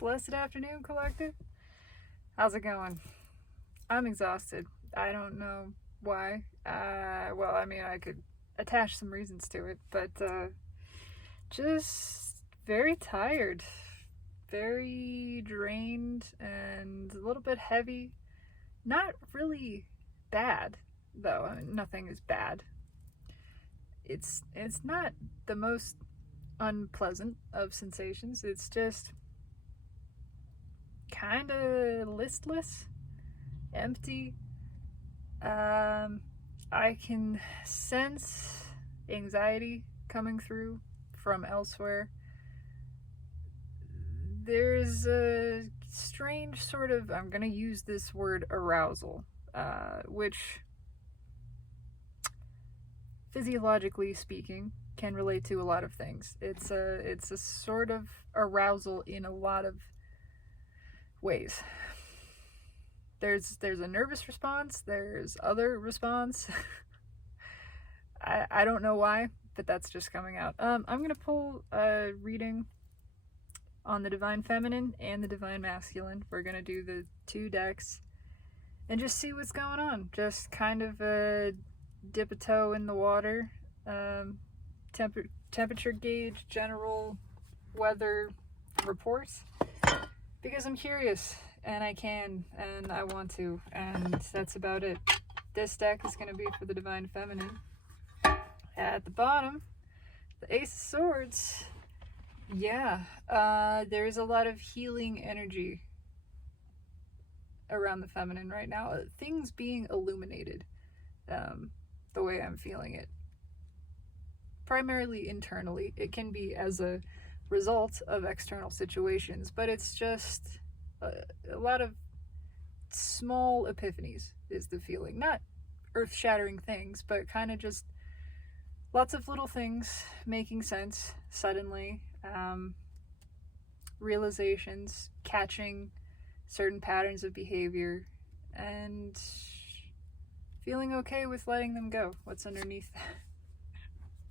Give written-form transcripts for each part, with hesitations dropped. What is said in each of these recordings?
Blessed afternoon, collective. How's it going? I'm exhausted. I don't know why. Well, I mean, I could attach some reasons to it, but just very tired, very drained, and a little bit heavy. Not really bad, though. I mean, nothing is bad. It's not the most unpleasant of sensations. It's just kind of listless, empty. I can sense anxiety coming through from elsewhere. There's a strange sort of, I'm going to use this word, arousal, which, physiologically speaking, can relate to a lot of things. It's a sort of arousal in a lot of ways. There's a nervous response, there's other response. I don't know why, but that's just coming out. I'm gonna pull a reading on the Divine Feminine and the Divine Masculine. We're gonna do the 2 decks and just see what's going on. Just kind of dip a toe in the water. Temperature gauge, general weather reports, because I'm curious and I can and I want to, and that's about it. This deck is going to be for the Divine Feminine. At the bottom, the Ace of Swords. Yeah, there's a lot of healing energy around the feminine right now. Things being illuminated, the way I'm feeling it. Primarily internally. It can be as a result of external situations, but it's just a lot of small epiphanies is the feeling. Not earth-shattering things, but kind of just lots of little things making sense suddenly. Realizations, catching certain patterns of behavior, and feeling okay with letting them go. What's underneath that?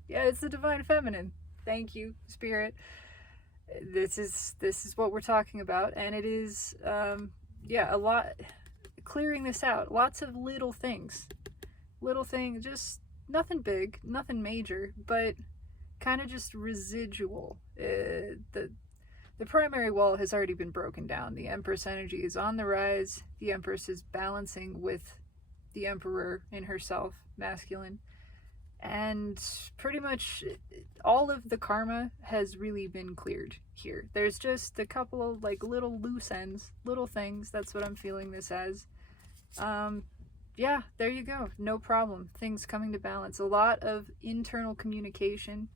Yeah, it's the Divine Feminine. Thank you, Spirit. This is what we're talking about, and it is a lot, clearing this out. Lots of little things, just nothing big, nothing major, but kind of just residual. The primary wall has already been broken down. The Empress energy is on the rise. The Empress is balancing with the Emperor in herself, masculine. And pretty much all of the karma has really been cleared here. There's just a couple of like little loose ends, little things. That's what I'm feeling this as. Yeah, there you go. No problem. Things coming to balance. A lot of internal communication.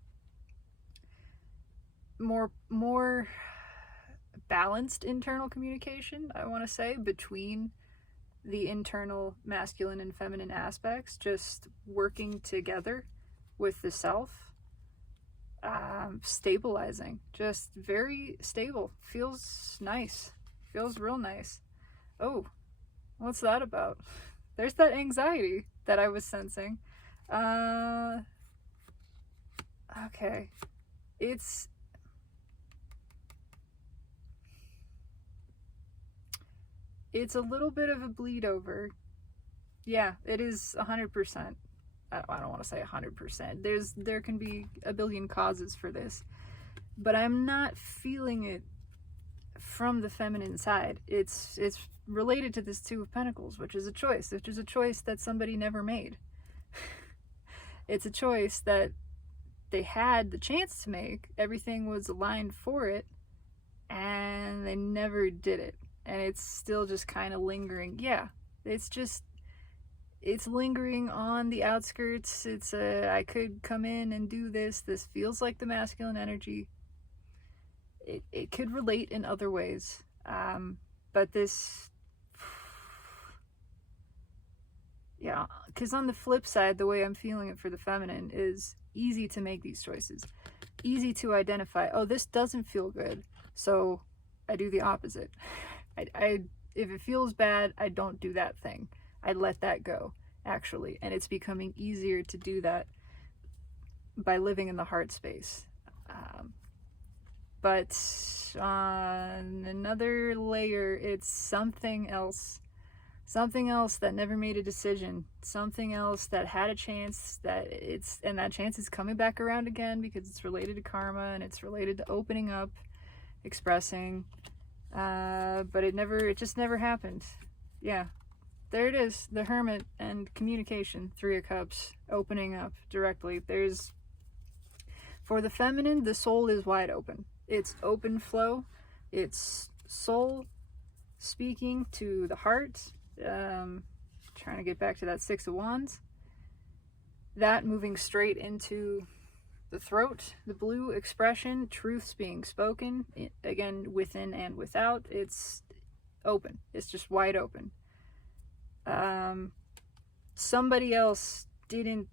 More balanced internal communication, I want to say, between the internal masculine and feminine aspects, just working together with the self, stabilizing, just very stable. Feels nice, feels real nice. Oh, what's that about? There's that anxiety that I was sensing. Okay, it's a little bit of a bleed over. Yeah, it is 100%. I don't want to say 100%. There can be a billion causes for this, but I'm not feeling it from the feminine side. It's related to this 2 of Pentacles, which is a choice that somebody never made. It's a choice that they had the chance to make. Everything was aligned for it, and they never did it. And it's still just kind of lingering. Yeah, it's lingering on the outskirts. I could come in and do this. This feels like the masculine energy. It could relate in other ways. But this, yeah, because on the flip side, the way I'm feeling it for the feminine is easy to make these choices. Easy to identify, oh, this doesn't feel good, so I do the opposite. If it feels bad, I don't do that thing. I let that go, actually. And it's becoming easier to do that by living in the heart space. But And another layer, it's something else. Something else that never made a decision. Something else that had a chance, and that chance is coming back around again because it's related to karma and it's related to opening up, expressing. But it just never happened. Yeah. There it is, the Hermit and communication, 3 of Cups, opening up directly. For the feminine, the soul is wide open. It's open flow. It's soul speaking to the heart. Trying to get back to that 6 of Wands. That moving straight into the throat, the blue expression, truths being spoken, again, within and without. It's open. It's just wide open. Somebody else didn't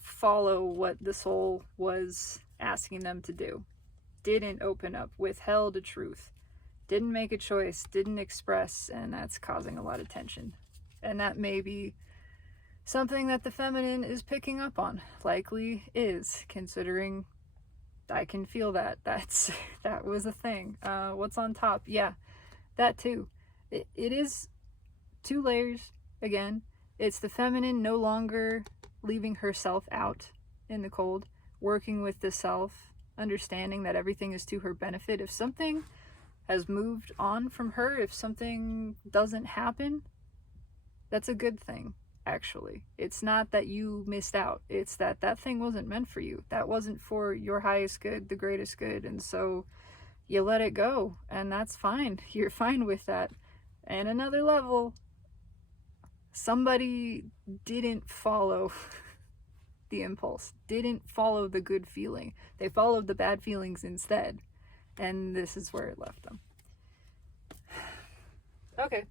follow what the soul was asking them to do, didn't open up, withheld a truth, didn't make a choice, didn't express, and that's causing a lot of tension. And that may be something that the feminine is picking up on, likely is, considering I can feel that. That was a thing. What's on top? Yeah, that too. It is 2 layers. Again, it's the feminine no longer leaving herself out in the cold, working with the self, understanding that everything is to her benefit. If something has moved on from her, if something doesn't happen, that's a good thing, actually. It's not that you missed out. It's that thing wasn't meant for you. That wasn't for your highest good, the greatest good, and so you let it go, and that's fine. You're fine with that. And another level, somebody didn't follow the impulse, didn't follow the good feeling. They followed the bad feelings instead. And this is where it left them. Okay.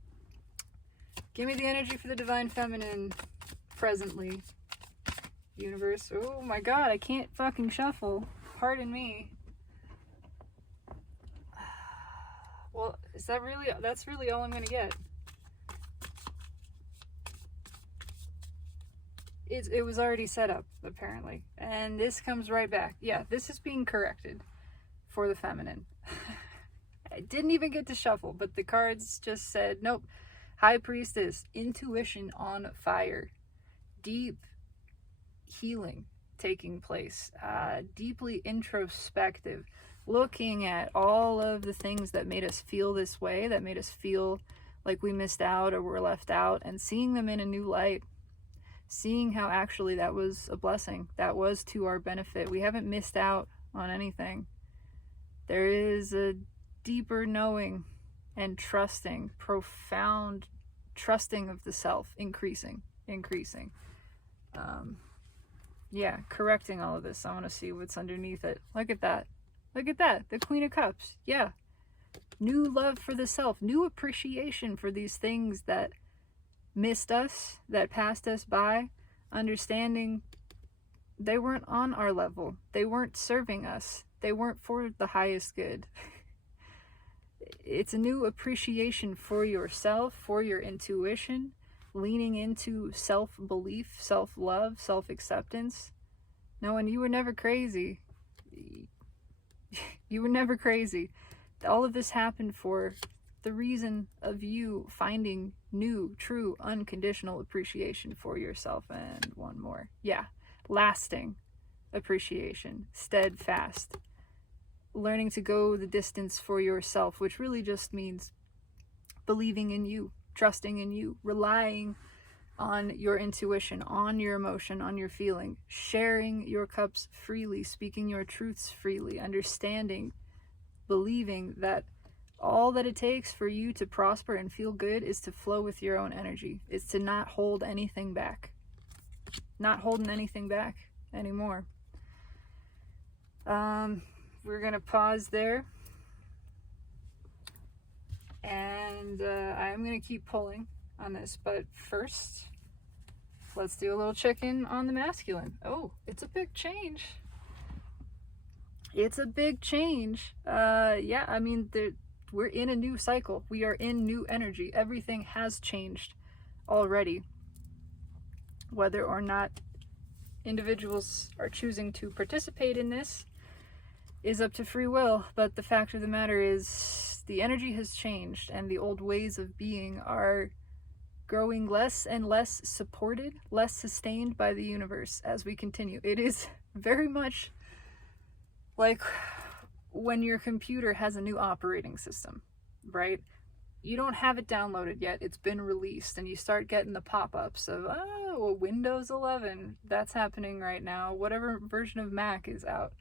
Give me the energy for the Divine Feminine presently. Universe. Oh my god, I can't fucking shuffle. Pardon me. Well, that's really all I'm gonna get. It was already set up, apparently. And this comes right back. Yeah, this is being corrected for the feminine. I didn't even get to shuffle, but the cards just said, nope. High Priestess, intuition on fire. Deep healing taking place. Deeply introspective. Looking at all of the things that made us feel this way, that made us feel like we missed out or were left out, and seeing them in a new light. Seeing how actually that was a blessing. That was to our benefit. We haven't missed out on anything. There is a deeper knowing and trusting, profound trusting of the self, increasing. Yeah, correcting all of this. I want to see what's underneath it. Look at that. The Queen of Cups. Yeah. New love for the self, new appreciation for these things that missed us, that passed us by, understanding they weren't on our level. They weren't serving us. They weren't for the highest good. It's a new appreciation for yourself, for your intuition, leaning into self-belief, self-love, self-acceptance, knowing you were never crazy. You were never crazy. All of this happened for the reason of you finding new, true, unconditional appreciation for yourself. And one more. Yeah. Lasting appreciation. Steadfast. Learning to go the distance for yourself, which really just means believing in you, trusting in you, relying on your intuition, on your emotion, on your feeling, sharing your cups freely, speaking your truths freely, understanding, believing that all that it takes for you to prosper and feel good is to flow with your own energy. It's to not hold anything back. Not holding anything back anymore. We're going to pause there. And I'm going to keep pulling on this. But first, let's do a little check-in on the masculine. Oh, it's a big change. It's a big change. Yeah, I mean, we're in a new cycle. We are in new energy. Everything has changed already. Whether or not individuals are choosing to participate in this is up to free will. But the fact of the matter is, the energy has changed, and the old ways of being are growing less and less supported, less sustained by the universe as we continue. It is very much like when your computer has a new operating system, right? You don't have it downloaded yet, it's been released, and you start getting the pop-ups of, oh, Windows 11, that's happening right now, whatever version of Mac is out.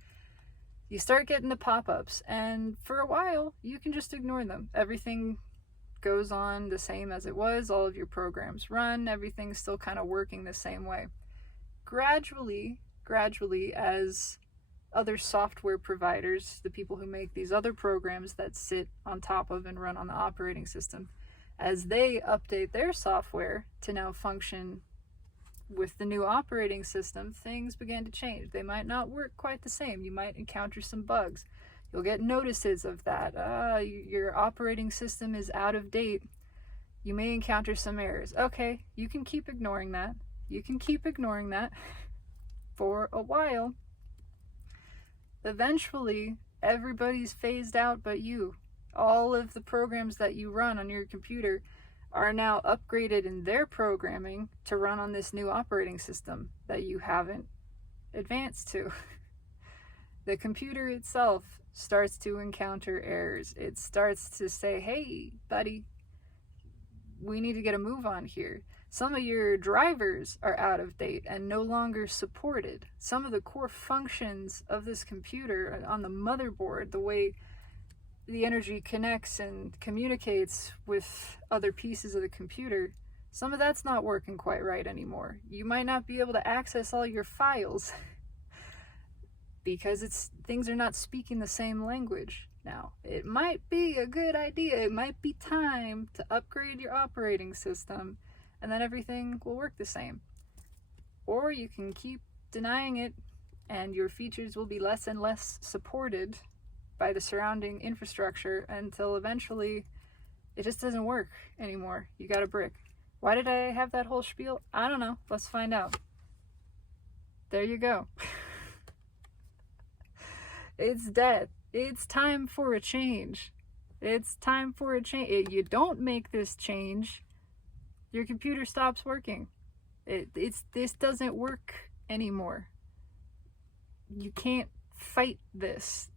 You start getting the pop-ups, and for a while, you can just ignore them. Everything goes on the same as it was, all of your programs run, everything's still kind of working the same way. Gradually, as other software providers, the people who make these other programs that sit on top of and run on the operating system, as they update their software to now function with the new operating system, things began to change. They might not work quite the same. You might encounter some bugs. You'll get notices of that. Your operating system is out of date. You may encounter some errors. Okay, you can keep ignoring that. You can keep ignoring that for a while. Eventually, everybody's phased out but you. All of the programs that you run on your computer are now upgraded in their programming to run on this new operating system that you haven't advanced to. The computer itself starts to encounter errors. It starts to say, hey, buddy, we need to get a move on here. Some of your drivers are out of date and no longer supported. Some of the core functions of this computer on the motherboard, the way the energy connects and communicates with other pieces of the computer, some of that's not working quite right anymore. You might not be able to access all your files because things are not speaking the same language now. It might be a good idea. It might be time to upgrade your operating system, and then everything will work the same. Or you can keep denying it, and your features will be less and less supported by the surrounding infrastructure until eventually it just doesn't work anymore. You got a brick. Why did I have that whole spiel? I don't know. Let's find out. There you go. It's dead. It's time for a change. It's time for a change. If you don't make this change, your computer stops working. This doesn't work anymore. You can't fight this.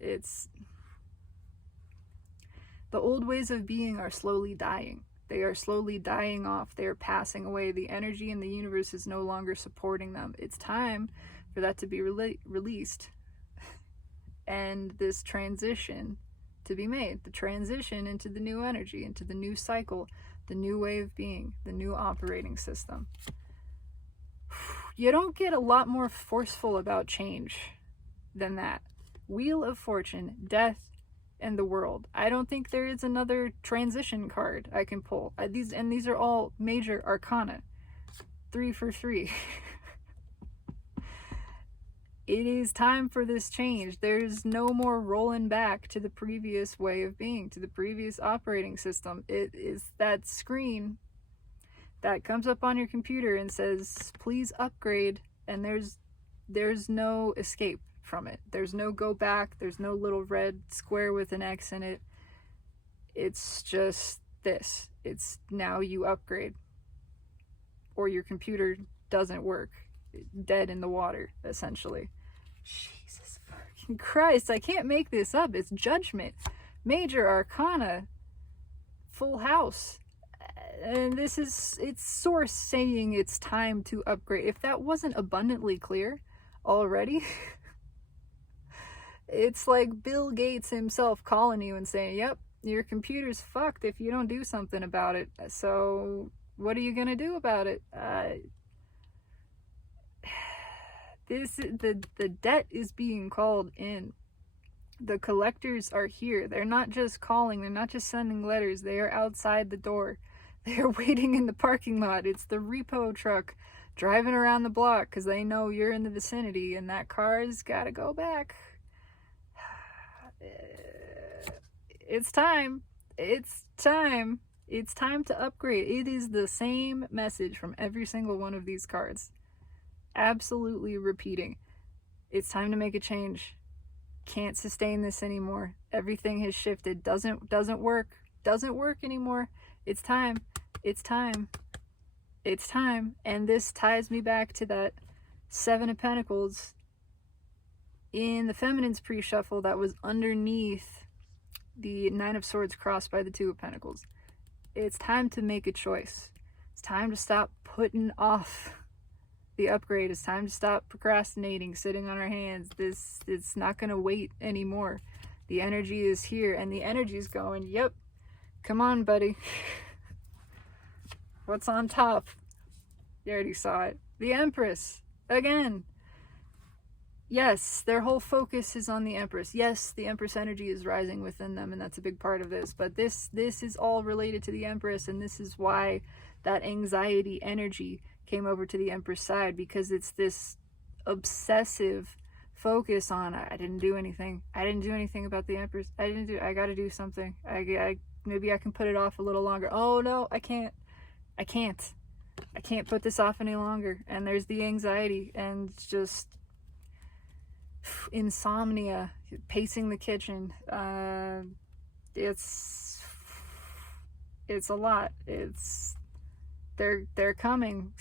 The old ways of being are slowly dying. They are slowly dying off. They are passing away. The energy in the universe is no longer supporting them. It's time for that to be released. And this transition to be made. The transition into the new energy, into the new cycle, the new way of being, the new operating system. You don't get a lot more forceful about change than that. Wheel of Fortune, death, and the world. I don't think there is another transition card I can pull. These are all major arcana. 3 for 3. It is time for this change. There's no more rolling back to the previous way of being, to the previous operating system. It is that screen that comes up on your computer and says, please upgrade, and there's no escape from it. There's no go back. There's no little red square with an X in it. It's just this. It's now you upgrade, or your computer doesn't work. Dead in the water, essentially. Jesus fucking Christ, I can't make this up. It's Judgment, Major Arcana, Full House. And it's Source saying it's time to upgrade. If that wasn't abundantly clear already, it's like Bill Gates himself calling you and saying, yep, your computer's fucked if you don't do something about it. So what are you gonna do about it? The debt is being called in. The collectors are here. They're not just calling. They're not just sending letters. They are outside the door. They are waiting in the parking lot. It's the repo truck driving around the block because they know you're in the vicinity and that car's got to go back. It's time. It's time. It's time to upgrade. It is the same message from every single one of these cards. Absolutely repeating. It's time to make a change. Can't sustain this anymore. Everything has shifted. Doesn't work. Doesn't work anymore. It's time. It's time. It's time. And this ties me back to that Seven of Pentacles in the Feminine's pre-shuffle that was underneath the Nine of Swords crossed by the Two of Pentacles. It's time to make a choice. It's time to stop putting off the upgrade. It's time to stop procrastinating, sitting on our hands. It's not going to wait anymore. The energy is here, and the energy is going, yep, come on, buddy. What's on top? You already saw it. The Empress, again. Yes, their whole focus is on the Empress. Yes, the Empress energy is rising within them, and that's a big part of this. But this is all related to the Empress, and this is why that anxiety energy came over to the Empress side, because it's this obsessive focus on, I didn't do anything. I didn't do anything about the Empress. I got to do something. Maybe I can put it off a little longer. Oh no, I can't. I can't put this off any longer. And there's the anxiety and just insomnia, pacing the kitchen. It's a lot. They're coming.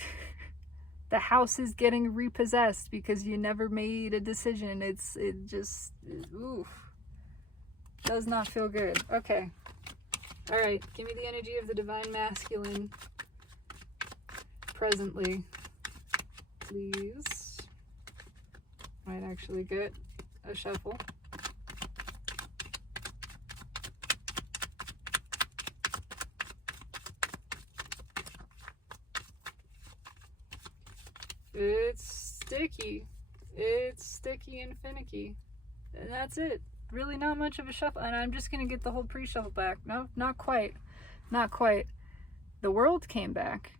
The house is getting repossessed because you never made a decision. It just oof, does not feel good. Okay, all right, give me the energy of the Divine Masculine presently, please. Might actually get a shuffle. It's sticky. It's sticky and finicky. And that's it. Really not much of a shuffle. And I'm just going to get the whole pre-shuffle back. No, not quite. Not quite. The World came back.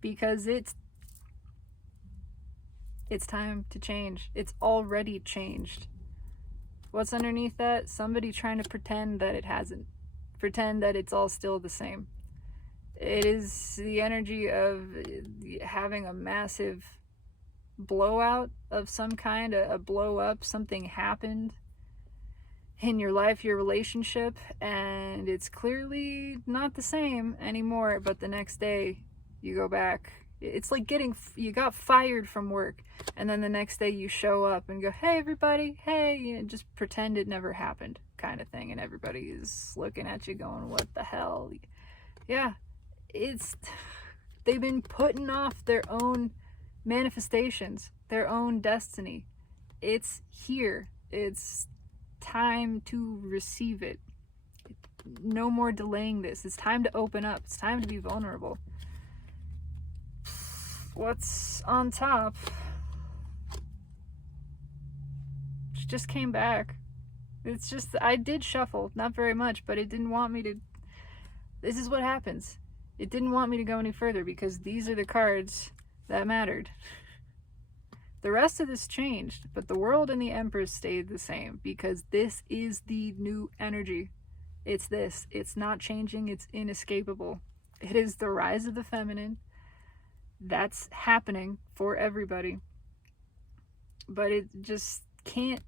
Because it's time to change. It's already changed. What's underneath that? Somebody trying to pretend that it hasn't. Pretend that it's all still the same. It is the energy of having a massive blowout of some kind, a blow up, something happened in your life, your relationship, and it's clearly not the same anymore, but the next day you go back. It's like you got fired from work, and then the next day you show up and go, hey everybody, hey, just pretend it never happened kind of thing, and everybody is looking at you going, what the hell? Yeah. They've been putting off their own manifestations, their own destiny. It's here. It's time to receive it. No more delaying this. It's time to open up. It's time to be vulnerable. What's on top? She just came back. It's just, I did shuffle, not very much, but it didn't want me to. This is what happens. It didn't want me to go any further because these are the cards that mattered. The rest of this changed, but the World and the Empress stayed the same because this is the new energy. It's this. It's not changing. It's inescapable. It is the rise of the feminine. That's happening for everybody. But it just can't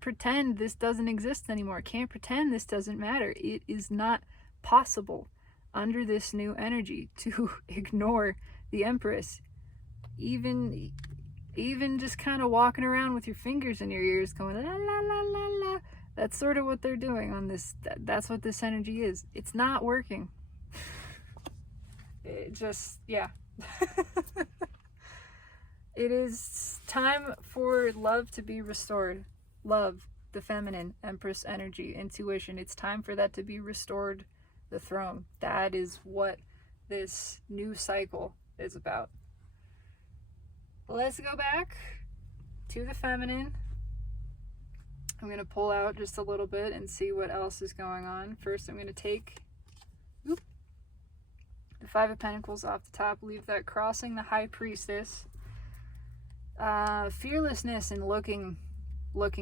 pretend this doesn't exist anymore. Can't pretend this doesn't matter. It is not possible under this new energy to ignore the Empress. Even just kind of walking around with your fingers in your ears going la la la la la. That's sort of what they're doing on this. That's what this energy is. It's not working. It just, yeah. It is time for love to be restored. Love, the feminine, Empress energy, intuition. It's time for that to be restored. The throne. That is what this new cycle is about. Let's go back to the feminine. I'm going to pull out just a little bit and see what else is going on. First, I'm going to take the Five of Pentacles off the top. Leave that crossing the High Priestess. Fearlessness in looking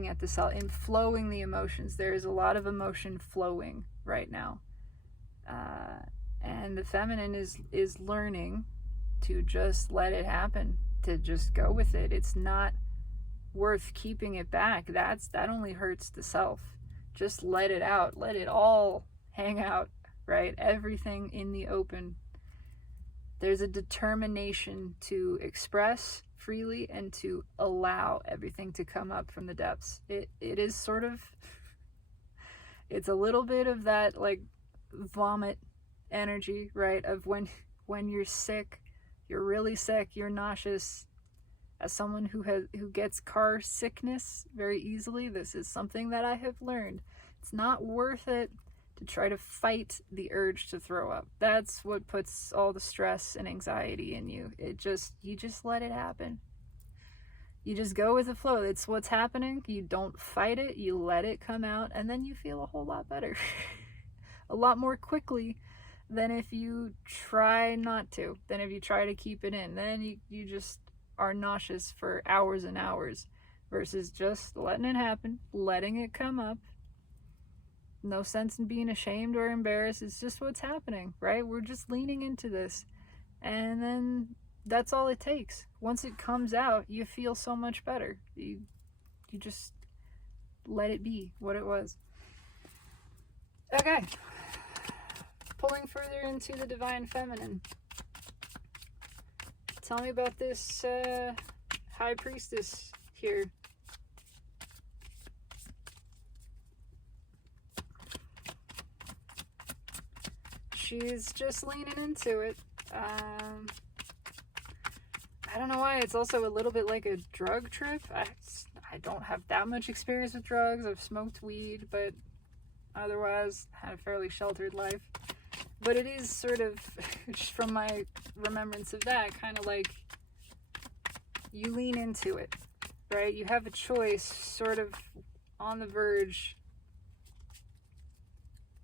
at the self, in flowing the emotions. There is a lot of emotion flowing right now. And the feminine is learning to just let it happen, to just go with it. It's not worth keeping it back. That only hurts the self. Just let it out. Let it all hang out, right? Everything in the open. There's a determination to express freely and to allow everything to come up from the depths. It is sort of, it's a little bit of that like vomit energy, right? Of when you're sick, you're really sick, you're nauseous. As someone who gets car sickness very easily, this is something that I have learned. It's not worth it to try to fight the urge to throw up. That's what puts all the stress and anxiety in you. You just let it happen. You just go with the flow. It's what's happening. You don't fight it. You let it come out, and then you feel a whole lot better. A lot more quickly than if you try not to, than if you try to keep it in. Then you just are nauseous for hours and hours, versus just letting it happen, letting it come up. No sense in being ashamed or embarrassed. It's just what's happening, right? We're just leaning into this, and then that's all it takes. Once it comes out, you feel so much better. You just let it be what it was. Okay, pulling further into the divine feminine. Tell me about this high priestess here. She's just leaning into it. I don't know why. It's also a little bit like a drug trip. I don't have that much experience with drugs. I've smoked weed, but otherwise had a fairly sheltered life. But it is sort of, from my remembrance of that, kind of like you lean into it, right? You have a choice sort of on the verge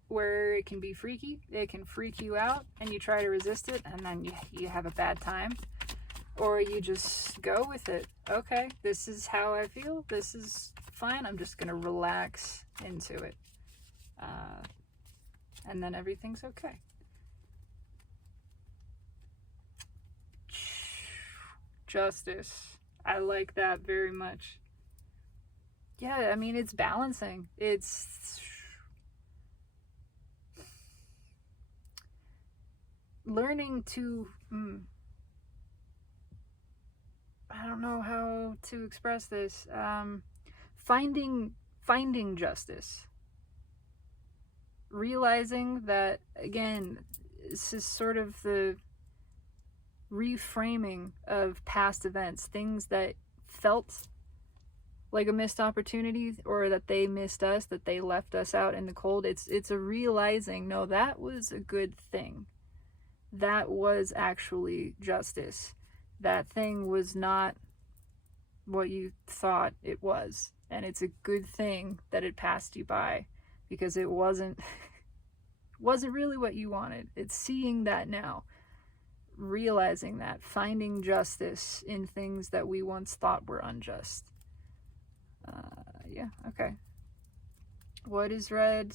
where it can be freaky, it can freak you out, and you try to resist it, and then you have a bad time. Or you just go with it. Okay, this is how I feel, this is fine, I'm just gonna relax into it. And then everything's okay. Justice. I like that very much. Yeah, I mean, it's balancing. It's learning to I don't know how to express this. Finding justice. Realizing that, again, this is sort of the reframing of past events, things that felt like a missed opportunity, or that they missed us, that they left us out in the cold. It's a realizing, no, that was a good thing. That was actually justice. That thing was not what you thought it was. And it's a good thing that it passed you by, because it wasn't really what you wanted. It's seeing that now, realizing that, finding justice in things that we once thought were unjust. Yeah, okay. What is read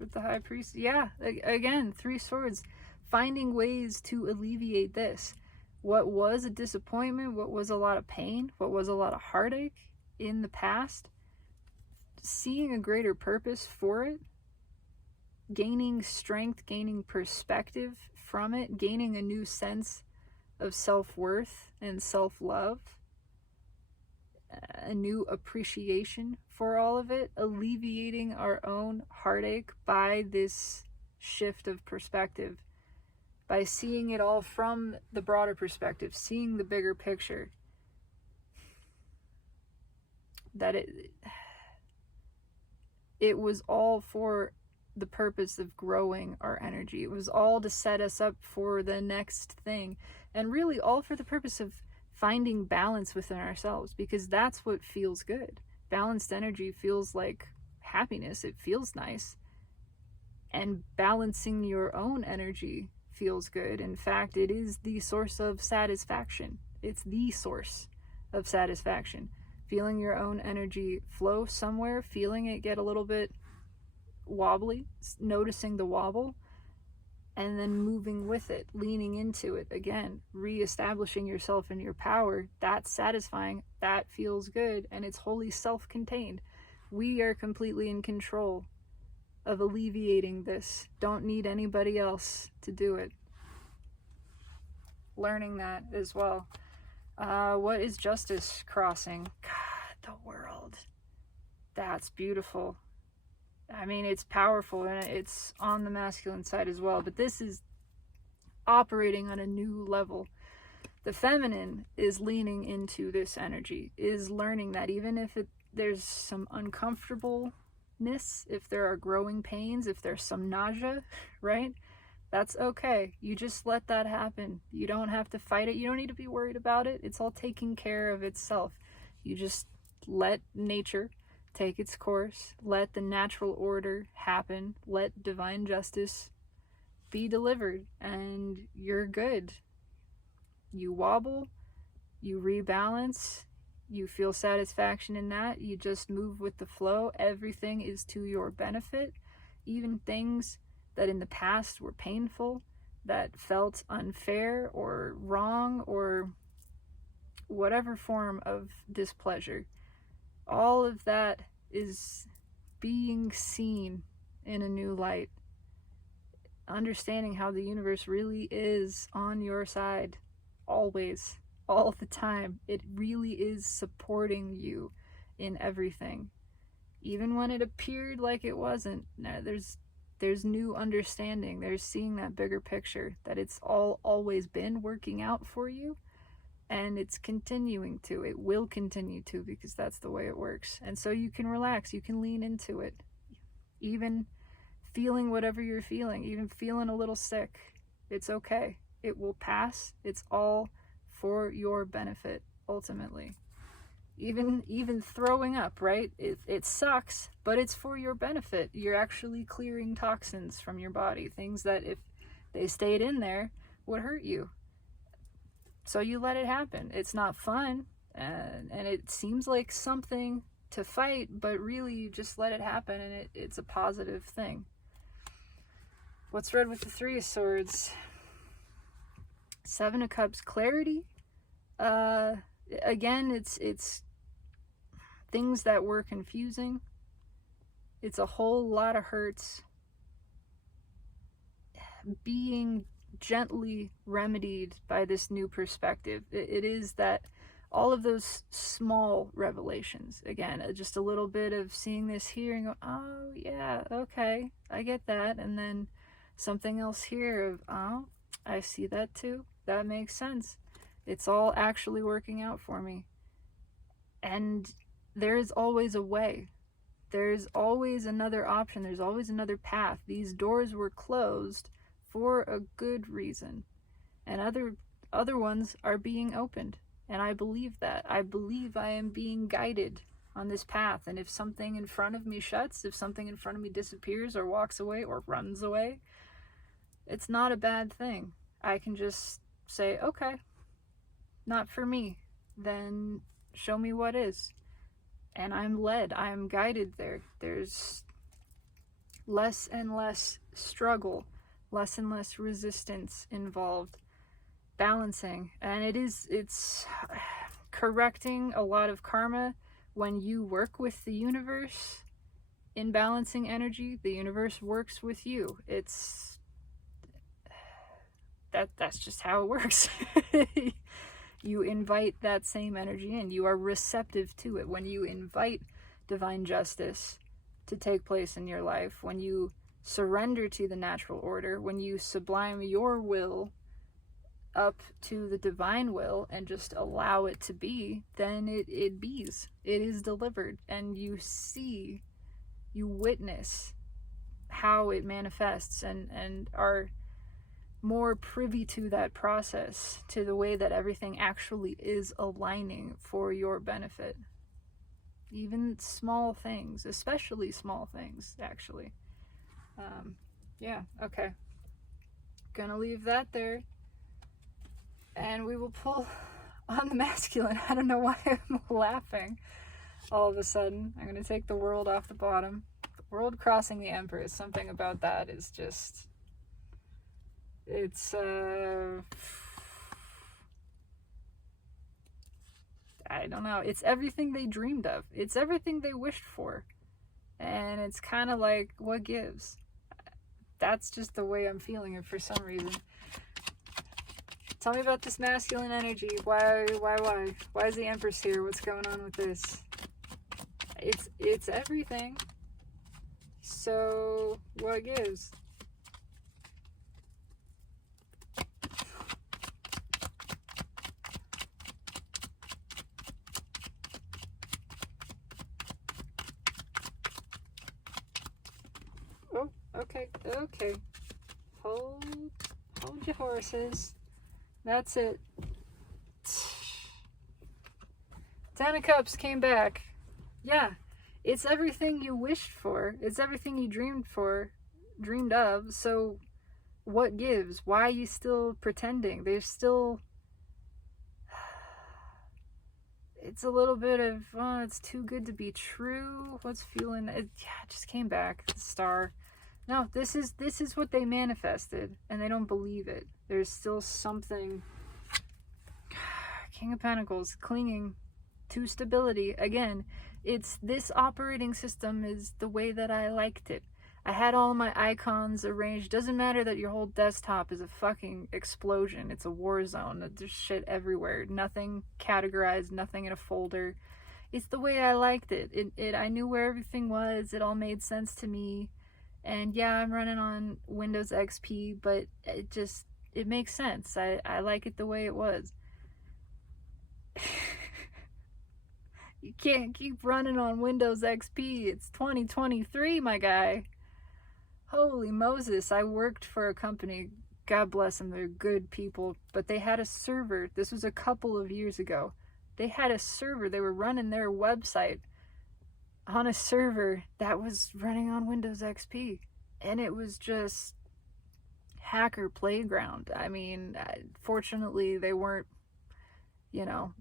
with the high priest? Yeah, again, 3 swords. Finding ways to alleviate this. What was a disappointment, what was a lot of pain, what was a lot of heartache in the past, seeing a greater purpose for it, gaining strength, gaining perspective from it, gaining a new sense of self-worth and self-love, a new appreciation for all of it, alleviating our own heartache by this shift of perspective, by seeing it all from the broader perspective, seeing the bigger picture, that it was all for the purpose of growing our energy. It was all to set us up for the next thing, and really all for the purpose of finding balance within ourselves, because that's what feels good. Balanced energy feels like happiness. It feels nice. And balancing your own energy feels good. In fact, it is the source of satisfaction. It's the source of satisfaction. Feeling your own energy flow somewhere, feeling it get a little bit wobbly, noticing the wobble, and then moving with it, leaning into it again, reestablishing yourself in your power. That's satisfying, that feels good, and it's wholly self-contained. We are completely in control of alleviating this. Don't need anybody else to do it. Learning that as well. What is justice crossing? God, the world. That's beautiful. I mean, it's powerful, and it's on the masculine side as well, but this is operating on a new level. The feminine is leaning into this energy, is learning that even if there's some uncomfortableness, if there are growing pains, if there's some nausea, right? That's okay. You just let that happen. You don't have to fight it. You don't need to be worried about it. It's all taking care of itself. You just let nature take its course. Let the natural order happen. Let divine justice be delivered, and you're good. You wobble, you rebalance, you feel satisfaction in that. You just move with the flow. Everything is to your benefit. Even things that in the past were painful, that felt unfair or wrong or whatever form of displeasure, all of that is being seen in a new light. Understanding how the universe really is on your side, always, all the time. It really is supporting you in everything. Even when it appeared like it wasn't, there's new understanding. There's seeing that bigger picture, that it's always been working out for you, and it's continuing to. It will continue to, because that's the way it works. And so you can relax, you can lean into it. Even feeling whatever you're feeling, even feeling a little sick, it's okay. It will pass. It's all for your benefit, ultimately. Even throwing up, right? It sucks, but it's for your benefit. You're actually clearing toxins from your body, things that if they stayed in there would hurt you. So you let it happen. It's not fun, and it seems like something to fight, but really you just let it happen, and it's a positive thing. What's read with the Three of Swords? Seven of Cups, clarity. Again, it's things that were confusing. It's a whole lot of hurts being gently remedied by this new perspective. It is that all of those small revelations, again, just a little bit of seeing this here and go, oh yeah, okay, I get that, and then something else here of, oh, I see that too, that makes sense. It's all actually working out for me. And there is always a way. There's always another option. There's always another path. These doors were closed for a good reason, and other ones are being opened. And I believe that. I believe I am being guided on this path. And if something in front of me shuts, if something in front of me disappears or walks away or runs away, it's not a bad thing. I can just say, okay, not for me. Then show me what is. And I'm led. I'm guided there. There's less and less struggle, less and less resistance involved. Balancing. And it's correcting a lot of karma when you work with the universe in balancing energy. The universe works with you. That's just how it works. You invite that same energy in. You are receptive to it. When you invite divine justice to take place in your life, when you surrender to the natural order, when you sublime your will up to the divine will and just allow it to be, then it bees. It is delivered, and you see, you witness how it manifests, and are more privy to that process, to the way that everything actually is aligning for your benefit. Even small things, especially small things, actually. Yeah, okay. Gonna leave that there. And we will pull on the masculine. I don't know why I'm laughing all of a sudden. I'm gonna take the world off the bottom. The world crossing the Emperor, something about that is just It's, I don't know. It's everything they dreamed of. It's everything they wished for. And it's kind of like, what gives? That's just the way I'm feeling it for some reason. Tell me about this masculine energy. Why? Why is the Empress here? What's going on with this? It's everything. So, what gives? Oh, okay. Hold your horses. That's it. Ten of Cups came back. Yeah, it's everything you wished for. It's everything you dreamed of. So, what gives? Why are you still pretending? There's still... It's a little bit of, oh, it's too good to be true. What's feeling? It just came back. The Star. No, this is what they manifested, and they don't believe it. There's still something. King of Pentacles, clinging to stability. Again, it's this operating system is the way that I liked it. I had all my icons arranged. Doesn't matter that your whole desktop is a fucking explosion. It's a war zone. There's shit everywhere. Nothing categorized, nothing in a folder. It's the way I liked it. I knew where everything was. It all made sense to me. And yeah, I'm running on Windows XP, but it makes sense. I like it the way it was. You can't keep running on Windows XP. It's 2023, my guy. Holy Moses, I worked for a company, God bless them, they're good people, but they had a server. This was a couple of years ago. They had a server. They were running their website on a server that was running on Windows XP. And it was just hacker playground. I mean, fortunately, they weren't,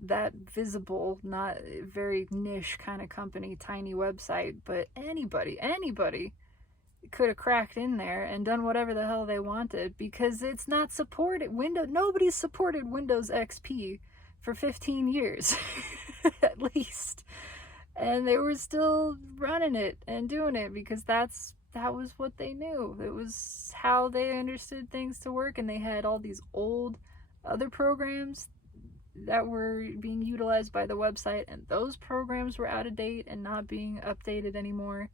that visible, not a very niche kind of company, tiny website, but anybody could have cracked in there and done whatever the hell they wanted because it's not supported. Nobody's supported Windows XP for 15 years, at least. And they were still running it and doing it because that was what they knew. It was how they understood things to work, and they had all these old other programs that were being utilized by the website, and those programs were out of date and not being updated anymore.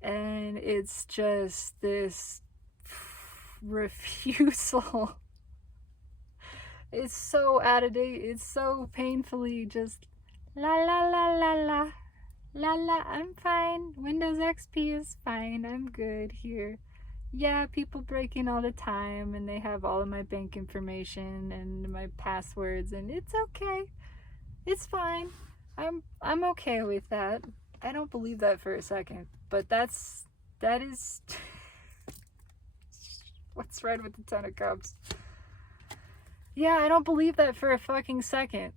And it's just this refusal. It's so out of date. It's so painfully just la la la la la la la. I'm fine. Windows XP is fine. I'm good here. Yeah, people break in all the time, and they have all of my bank information and my passwords, and it's okay. It's fine. I'm okay with that. I don't believe that for a second, but that is what's right with the Ten of Cups. Yeah, I don't believe that for a fucking second.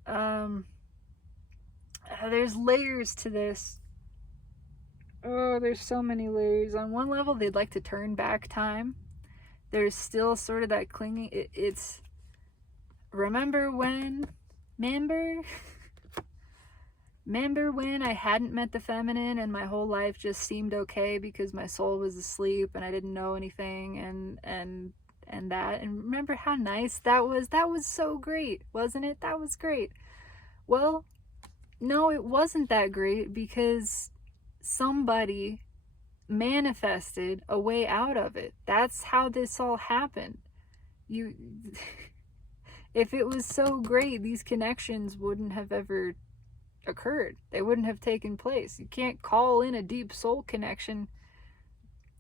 There's layers to this. Oh, there's so many layers. On one level, they'd like to turn back time. There's still sort of that clinging. It's remember when I hadn't met the feminine and my whole life just seemed okay because my soul was asleep and I didn't know anything and remember how nice that was? That was so great, wasn't it? That was great. Well, no, it wasn't that great because somebody manifested a way out of it. That's how this all happened. If it was so great, these connections wouldn't have ever occurred. They wouldn't have taken place. You can't call in a deep soul connection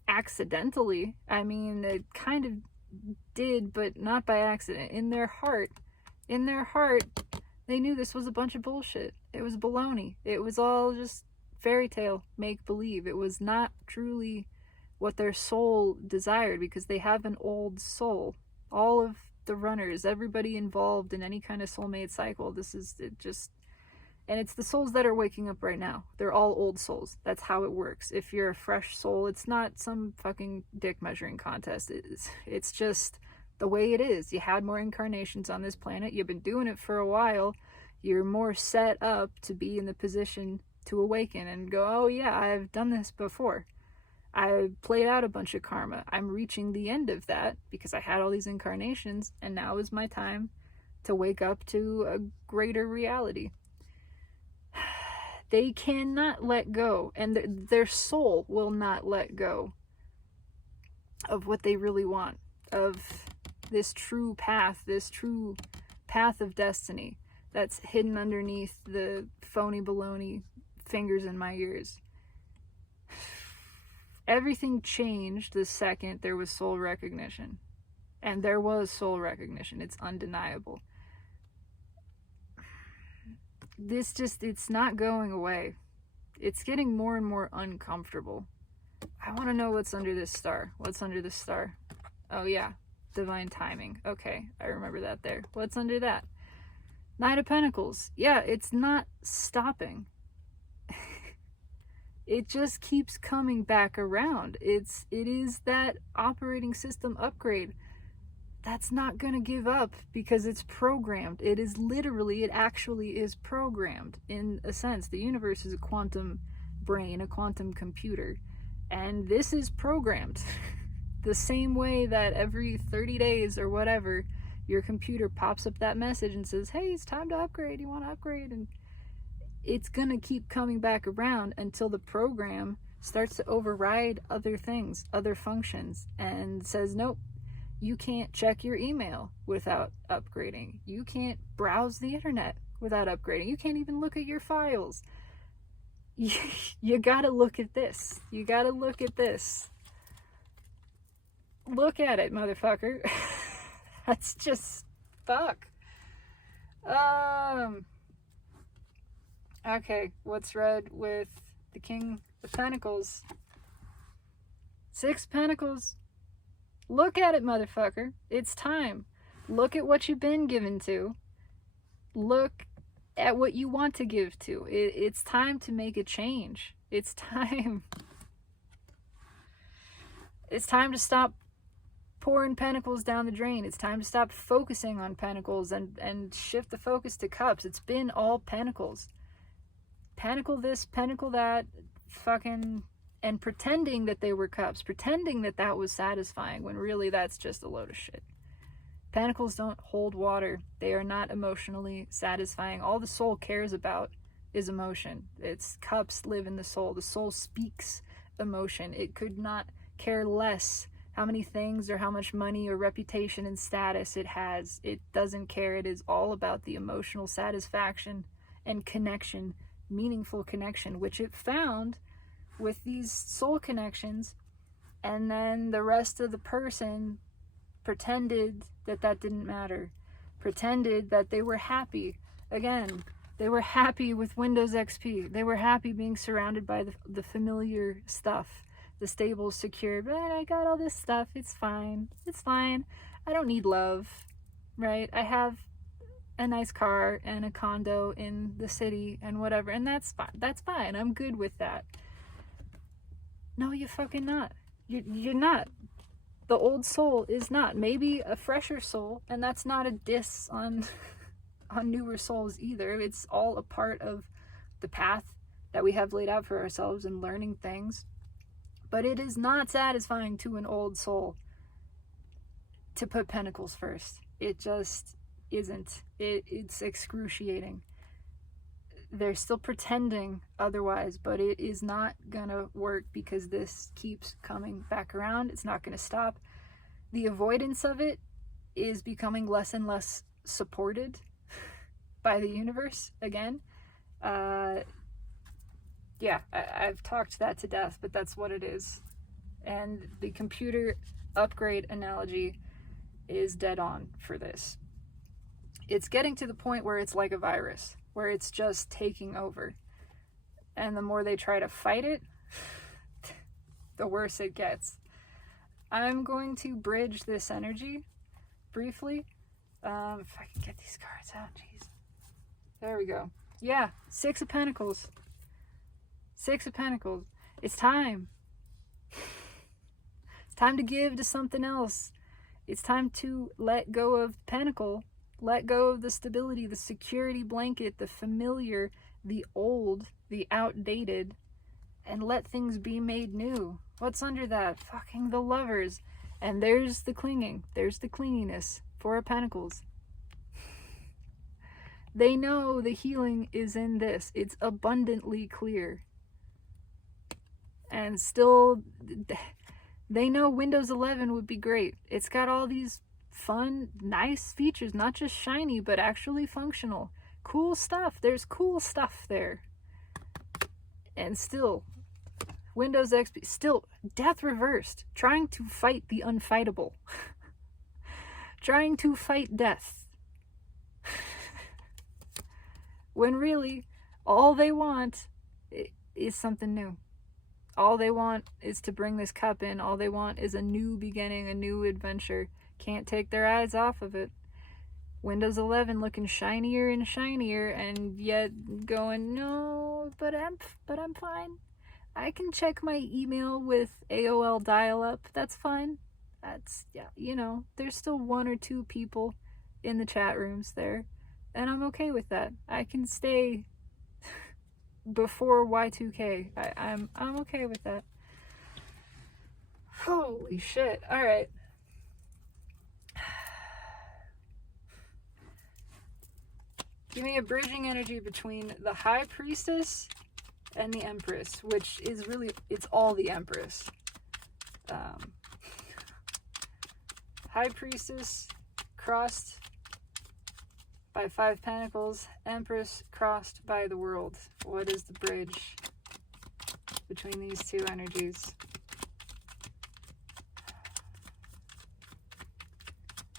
accidentally. I mean, it kind of did, but not by accident. In their heart, they knew this was a bunch of bullshit. It was baloney. It was all just fairy tale, make believe. It was not truly what their soul desired because they have an old soul. All of the runners, everybody involved in any kind of soulmate cycle, and it's the souls that are waking up right now. They're all old souls. That's how it works. If you're a fresh soul, it's not some fucking dick measuring contest. It's just the way it is. You had more incarnations on this planet. You've been doing it for a while. You're more set up to be in the position to awaken and go, oh yeah, I've done this before. I played out a bunch of karma. I'm reaching the end of that because I had all these incarnations, and now is my time to wake up to a greater reality. They cannot let go, and their soul will not let go of what they really want, of this true path of destiny that's hidden underneath the phony baloney fingers in my ears. Everything changed the second there was soul recognition. And there was soul recognition. It's undeniable. It's not going away. It's getting more and more uncomfortable. I want to know what's under this star. What's under this star? Oh yeah, divine timing. Okay, I remember that there. What's under that? Knight of Pentacles. Yeah, it's not stopping. It just keeps coming back around. It is that operating system upgrade that's not going to give up because it's programmed. It actually is programmed in a sense. The universe is a quantum brain, a quantum computer, and this is programmed. The same way that every 30 days or whatever, your computer pops up that message and says, hey, it's time to upgrade. You want to upgrade? And it's going to keep coming back around until the program starts to override other things, other functions, and says, nope, you can't check your email without upgrading. You can't browse the internet without upgrading. You can't even look at your files. You gotta look at this. You gotta look at this. Look at it, motherfucker. That's just fuck. Okay, what's red with the King of Pentacles? 6 Pentacles. Look at it, motherfucker. It's time. Look at what you've been given to. Look at what you want to give to. It's time to make a change. It's time. It's time to stop pouring pentacles down the drain. It's time to stop focusing on pentacles and shift the focus to cups. It's been all pentacles. Pentacle this, pentacle that, fucking, and pretending that they were cups, pretending that that was satisfying, when really that's just a load of shit. Pentacles don't hold water. They are not emotionally satisfying. All the soul cares about is emotion. Its cups live in the soul. The soul speaks emotion. It could not care less how many things or how much money or reputation and status it has. It doesn't care. It is all about the emotional satisfaction and connection, meaningful connection, which it found with these soul connections, and then the rest of the person pretended that that didn't matter, pretended that they were happy. Again, they were happy with Windows XP. They were happy being surrounded by the familiar stuff, the stable, secure, but I got all this stuff, it's fine, it's fine, I don't need love, right? I have a nice car and a condo in the city and whatever, and that's fine, I'm good with that. No, you're fucking not. You're not. The old soul is not. Maybe a fresher soul, and that's not a diss on newer souls either. It's all a part of the path that we have laid out for ourselves and learning things. But it is not satisfying to an old soul to put pentacles first. It just isn't. It's excruciating. They're still pretending otherwise, but it is not gonna work because this keeps coming back around. It's not gonna stop. The avoidance of it is becoming less and less supported by the universe again. Yeah, I've talked that to death, but that's what it is. And the computer upgrade analogy is dead on for this. It's getting to the point where it's like a virus, where it's just taking over. And the more they try to fight it, the worse it gets. I'm going to bridge this energy briefly. If I can get these cards out, jeez. There we go. Yeah, 6 of Pentacles. 6 of Pentacles. It's time. It's time to give to something else. It's time to let go of the Pentacle, let go of the stability, the security blanket, the familiar, the old, the outdated, and let things be made new. What's under that? Fucking the Lovers. And there's the clinging. There's the clinginess. Four of Pentacles. They know the healing is in this. It's abundantly clear. And still, they know Windows 11 would be great. It's got all these fun, nice features, not just shiny, but actually functional. Cool stuff. There's cool stuff there. And still, Windows XP, still death reversed, trying to fight the unfightable. Trying to fight death. When really, all they want is something new. All they want is to bring this cup in. All they want is a new beginning, a new adventure. Can't take their eyes off of it. Windows 11 looking shinier and shinier, and yet going, no, but I'm fine. I can check my email with AOL dial-up. That's fine. That's, yeah, you know, there's still one or two people in the chat rooms there, and I'm okay with that. I can stay before Y2K. I'm okay with that. Holy shit. All right. Give me a bridging energy between the High Priestess and the Empress, which is really, it's all the Empress. High Priestess crossed by 5 Pentacles, Empress crossed by the World. What is the bridge between these two energies?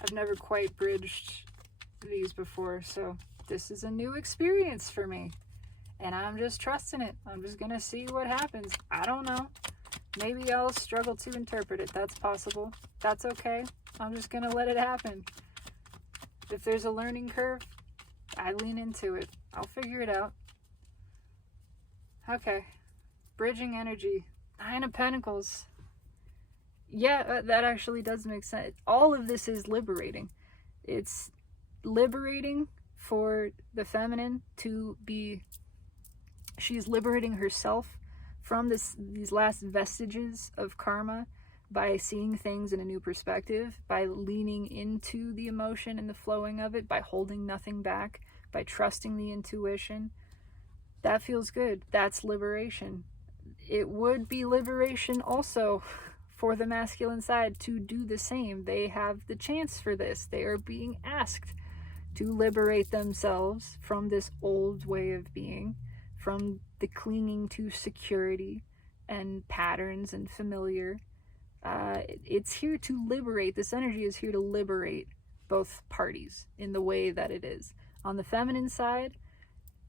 I've never quite bridged these before, so this is a new experience for me. And I'm just trusting it. I'm just gonna see what happens. I don't know. Maybe I'll struggle to interpret it. That's possible. That's okay. I'm just gonna let it happen. If there's a learning curve, I lean into it. I'll figure it out. Okay. Bridging energy. 9 of Pentacles. Yeah, that actually does make sense. All of this is liberating. It's liberating for the feminine to be... She's liberating herself from these last vestiges of karma by seeing things in a new perspective, by leaning into the emotion and the flowing of it, by holding nothing back, by trusting the intuition. That feels good. That's liberation. It would be liberation also for the masculine side to do the same. They have the chance for this. They are being asked to liberate themselves from this old way of being, from the clinging to security and patterns and familiar. It's here to liberate. This energy is here to liberate both parties in the way that it is. On the feminine side,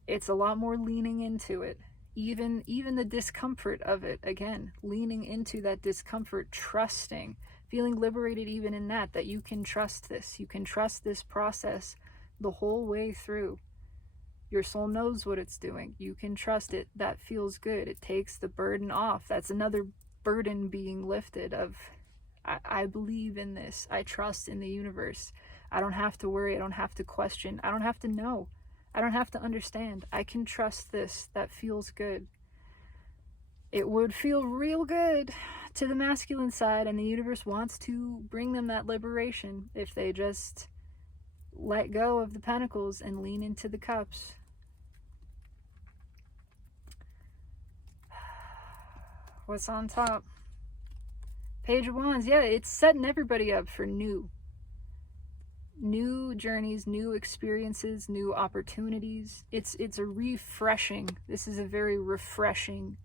it's a lot more leaning into it. Even the discomfort of it, again, leaning into that discomfort, trusting, feeling liberated even in that you can trust this. You can trust this process the whole way through. Your soul knows what it's doing. You can trust it. That feels good. It takes the burden off. That's another burden being lifted of, I believe in this. I trust in the universe. I don't have to worry. I don't have to question. I don't have to know. I don't have to understand. I can trust this. That feels good. It would feel real good to the masculine side, and the universe wants to bring them that liberation if they just let go of the Pentacles and lean into the Cups. What's on top? Page of Wands. Yeah, it's setting everybody up for new journeys, new experiences, new opportunities. It's a refreshing. This is a very refreshing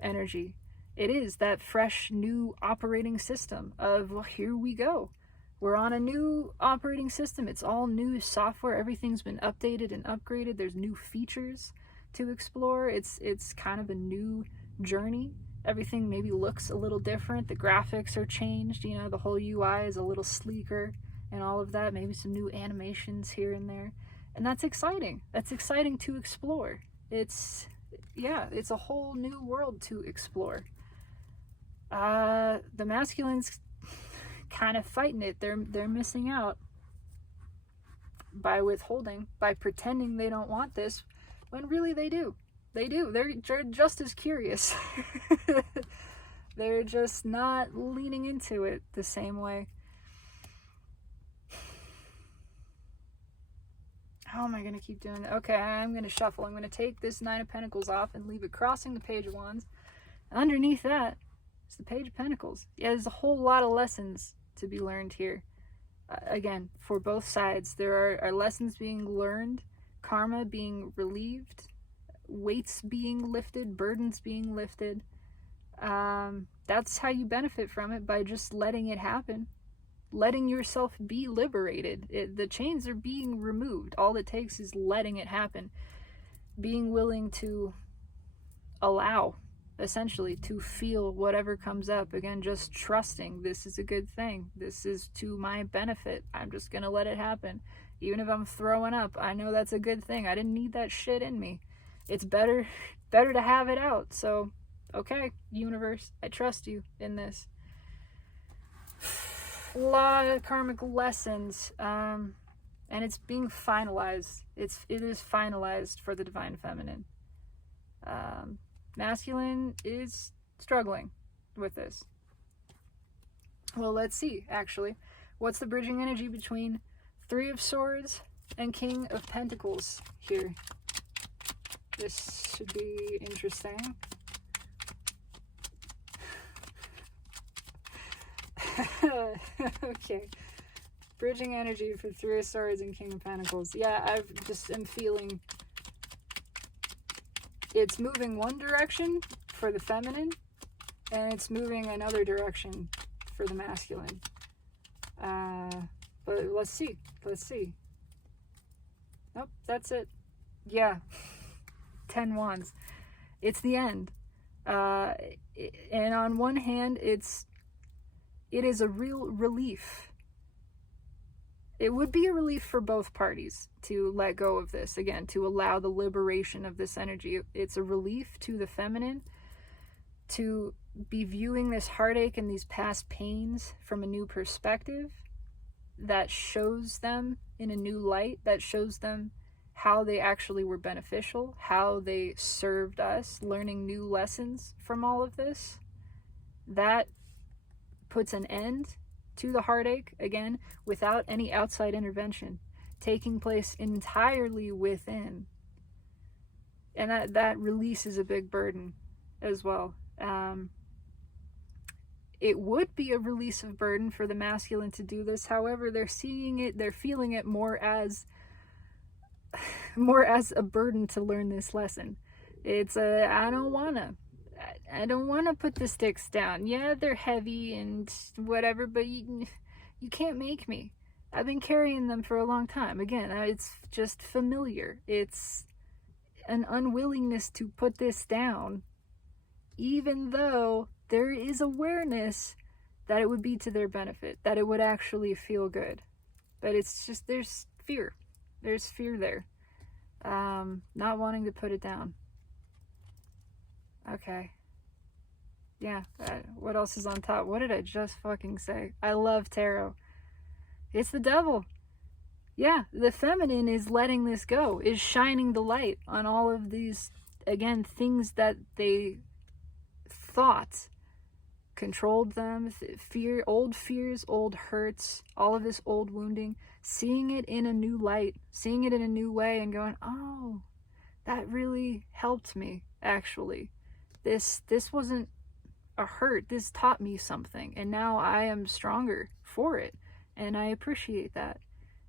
energy. It is that fresh new operating system of, well, here we go. We're on a new operating system. It's all new software. Everything's been updated and upgraded. There's new features to explore. It's kind of a new journey. Everything maybe looks a little different. The graphics are changed. You know, the whole UI is a little sleeker and all of that. Maybe some new animations here and there. And that's exciting. That's exciting to explore. It's a whole new world to explore. The masculine's kind of fighting it. They're missing out by withholding, by pretending they don't want this, when really they do. They do. They're just as curious. They're just not leaning into it the same way. How am I going to keep doing it? Okay, I'm going to shuffle. I'm going to take this Nine of Pentacles off and leave it crossing the Page of Wands. Underneath that is the Page of Pentacles. Yeah, there's a whole lot of lessons to be learned here. Again, for both sides, there are lessons being learned, karma being relieved, weights being lifted, burdens being lifted. That's how you benefit from it, by just letting it happen. Letting yourself be liberated. The chains are being removed. All it takes is letting it happen. Being willing to allow, essentially, to feel whatever comes up. Again, just trusting this is a good thing. This is to my benefit. I'm just going to let it happen. Even if I'm throwing up, I know that's a good thing. I didn't need that shit in me. It's better to have it out. So, okay, universe, I trust you in this. A lot of karmic lessons, and it's being finalized. It is finalized for the Divine Feminine. Masculine is struggling with this. Well, let's see, actually. What's the bridging energy between Three of Swords and King of Pentacles here? This should be interesting. Okay. Bridging energy for Three of Swords and King of Pentacles. Yeah, I just am feeling it's moving one direction for the feminine, and it's moving another direction for the masculine. But let's see. Let's see. Nope, that's it. Yeah. 10 Wands. It's the end. And on one hand, it is a real relief. It would be a relief for both parties to let go of this, again, to allow the liberation of this energy. It's a relief to the feminine to be viewing this heartache and these past pains from a new perspective that shows them in a new light, that shows them how they actually were beneficial, how they served us, learning new lessons from all of this. That puts an end to the heartache, again, without any outside intervention, taking place entirely within. And that releases a big burden as well. It would be a release of burden for the masculine to do this. However, they're seeing it, they're feeling it more as a burden to learn this lesson. It's I don't wanna put the sticks down. Yeah, they're heavy and whatever, but you can't make me. I've been carrying them for a long time. Again, it's just familiar. It's an unwillingness to put this down, even though there is awareness that it would be to their benefit, that it would actually feel good. But it's just, there's fear. There's fear there. Not wanting to put it down. Okay. Yeah, what else is on top? What did I just fucking say? I love tarot. It's the Devil. Yeah, the feminine is letting this go, is shining the light on all of these, again, things that they thought controlled them, old fears, old hurts, all of this old wounding, seeing it in a new light, seeing it in a new way and going, oh, that really helped me, actually. This wasn't a hurt, this taught me something, and now I am stronger for it, and I appreciate that.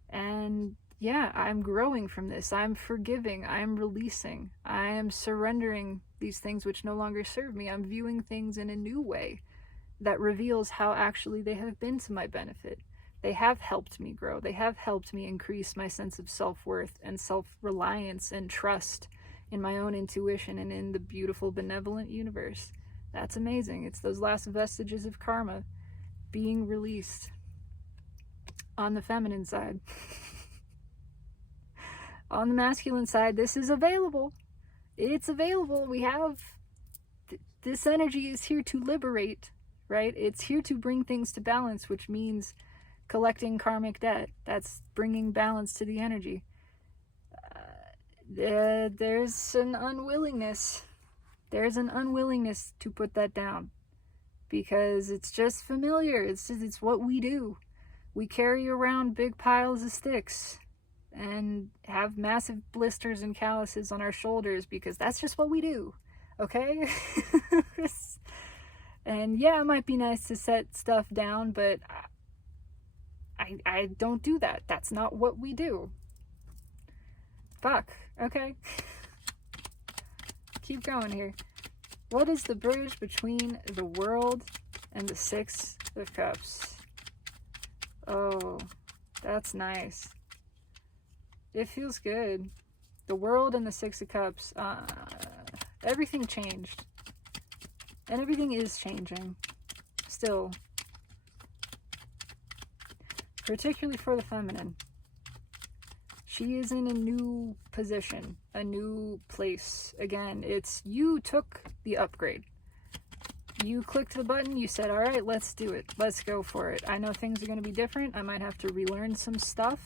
And yeah, I'm growing from this. I'm forgiving, I'm releasing, I am surrendering these things which no longer serve me. I'm viewing things in a new way that reveals how actually they have been to my benefit. They have helped me grow. They have helped me increase my sense of self-worth and self-reliance and trust in my own intuition and in the beautiful, benevolent universe. That's amazing. It's those last vestiges of karma being released on the feminine side. On the masculine side, this is available. It's available. We have this energy is here to liberate, right? It's here to bring things to balance, which means collecting karmic debt. That's bringing balance to the energy. There's an unwillingness. There's an unwillingness to put that down because it's just familiar. It's what we do. We carry around big piles of sticks and have massive blisters and calluses on our shoulders because that's just what we do. Okay? And yeah, it might be nice to set stuff down, but I don't do that. That's not what we do. Fuck. Okay. Keep going here. What is the bridge between the world and the Six of Cups? Oh, that's nice. It feels good. The world and the Six of Cups. Everything changed. And everything is changing. Still. Particularly for the feminine. She is in a new position, a new place. Again, it's you took the upgrade. You clicked the button, you said, all right, let's do it. Let's go for it. I know things are going to be different. I might have to relearn some stuff.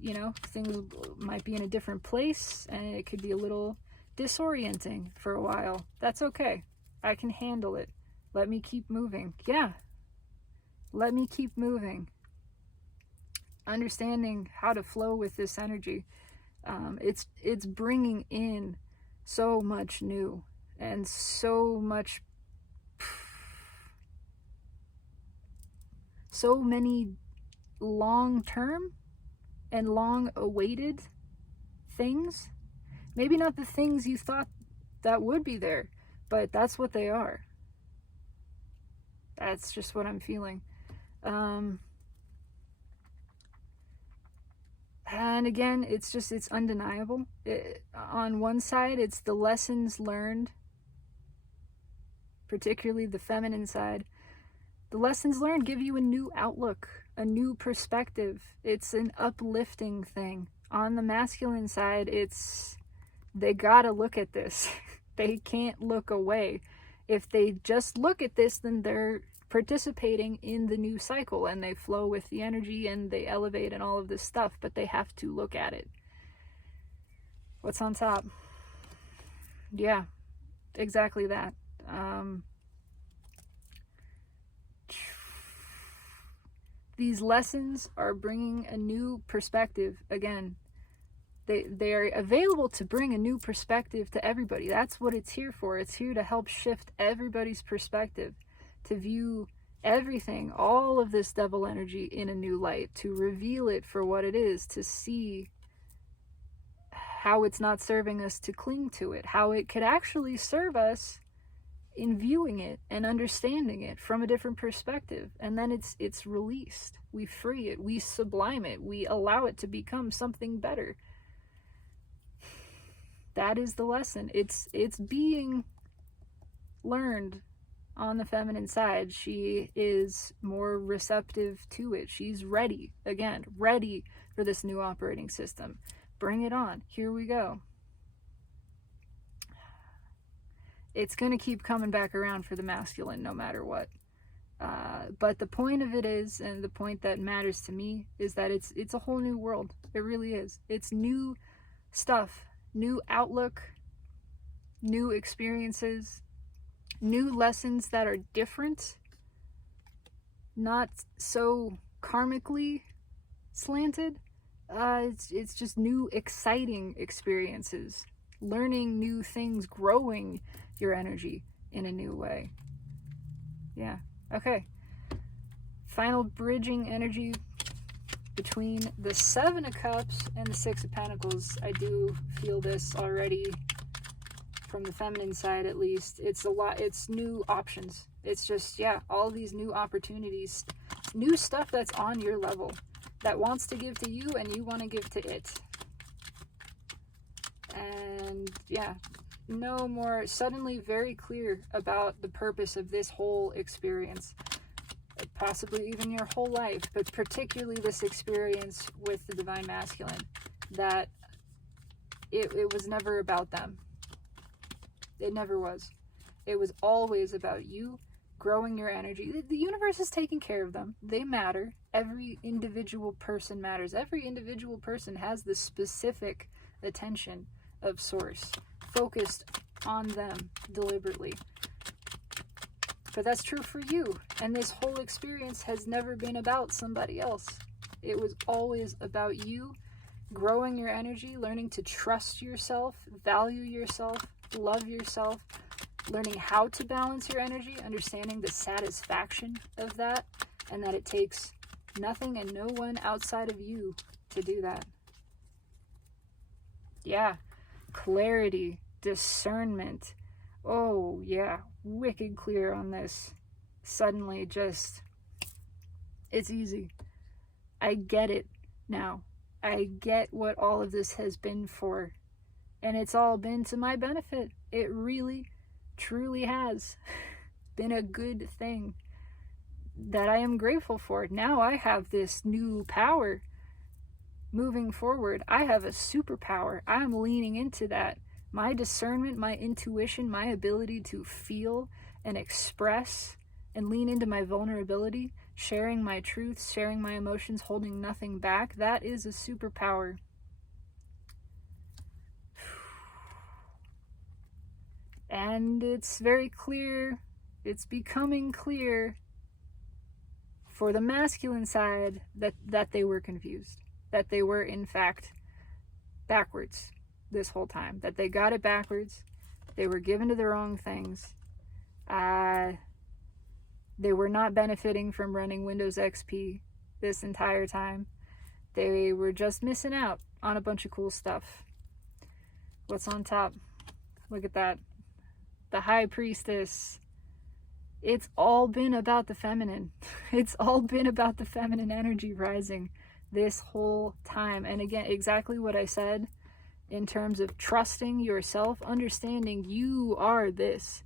You know, things might be in a different place, and it could be a little disorienting for a while. That's okay. I can handle it. Let me keep moving. Yeah. Let me keep moving. Understanding how to flow with this energy. It's bringing in so much new and so many long-term and long-awaited things. Maybe not the things you thought that would be there, but that's what they are. That's just what I'm feeling. And again, it's undeniable. On one side, it's the lessons learned, particularly the feminine side. The lessons learned give you a new outlook, a new perspective. It's an uplifting thing. On the masculine side, they gotta look at this. They can't look away. If they just look at this, then they're participating in the new cycle and they flow with the energy and they elevate and all of this stuff, but they have to look at it. What's on top? Yeah, exactly that. These lessons are bringing a new perspective. Again, they are available to bring a new perspective to everybody. That's what it's here for. It's here to help shift everybody's perspective, to view everything, all of this devil energy in a new light, to reveal it for what it is, to see how it's not serving us to cling to it, how it could actually serve us in viewing it and understanding it from a different perspective. And then it's released. We free it. We sublime it. We allow it to become something better. That is the lesson. It's being learned on the feminine side. She is more receptive to it. She's ready. Again, ready for this new operating system. Bring it on. Here we go. It's going to keep coming back around for the masculine no matter what. But the point of it is, and the point that matters to me, is that it's a whole new world. It really is. It's new stuff, new outlook, new experiences, new lessons that are different, not so karmically slanted. It's just new exciting experiences, learning new things, growing your energy in a new way. Yeah. Okay. Final bridging energy between the Seven of Cups and the Six of Pentacles. I do feel this already from the feminine side, at least. It's a lot. It's new options. It's just, yeah, all these new opportunities, new stuff that's on your level, that wants to give to you and you want to give to it. And yeah, no more, suddenly very clear about the purpose of this whole experience, possibly even your whole life, but particularly this experience with the Divine Masculine, that it was never about them. It never was. It was always about you growing your energy. The universe is taking care of them. They matter. Every individual person matters. Every individual person has the specific attention of source focused on them deliberately. But that's true for you. And this whole experience has never been about somebody else. It was always about you growing your energy, learning to trust yourself, value yourself, love yourself, learning how to balance your energy, understanding the satisfaction of that, and that it takes nothing and no one outside of you to do that. Yeah, clarity, discernment. Oh, yeah, wicked clear on this. Suddenly, just, it's easy. I get it now. I get what all of this has been for. And it's all been to my benefit. It really, truly has been a good thing that I am grateful for. Now I have this new power moving forward. I have a superpower. I'm leaning into that. My discernment, my intuition, my ability to feel and express and lean into my vulnerability, sharing my truths, sharing my emotions, holding nothing back, that is a superpower. And it's very clear, it's becoming clear for the masculine side that they were confused, that they were in fact backwards this whole time, that they got it backwards, they were given to the wrong things, they were not benefiting from running Windows XP this entire time, they were just missing out on a bunch of cool stuff. What's on top? Look at that. The High Priestess. It's all been about the feminine. It's all been about the feminine energy rising this whole time. And again, exactly what I said in terms of trusting yourself, understanding you are this.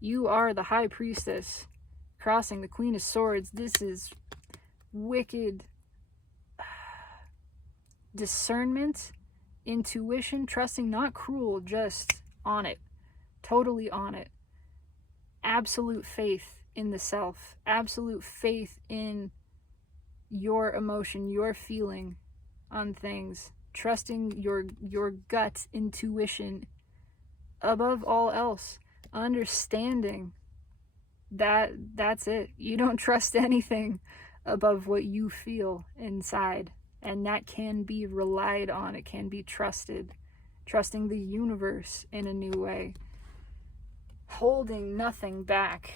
You are the High Priestess crossing the Queen of Swords. This is wicked discernment, intuition, trusting, not cruel, just on it. Totally on it. Absolute faith in the self. Absolute faith in your emotion, your feeling on things. Trusting your gut intuition above all else. Understanding that that's it. You don't trust anything above what you feel inside. And that can be relied on. It can be trusted. Trusting the universe in a new way. Holding nothing back.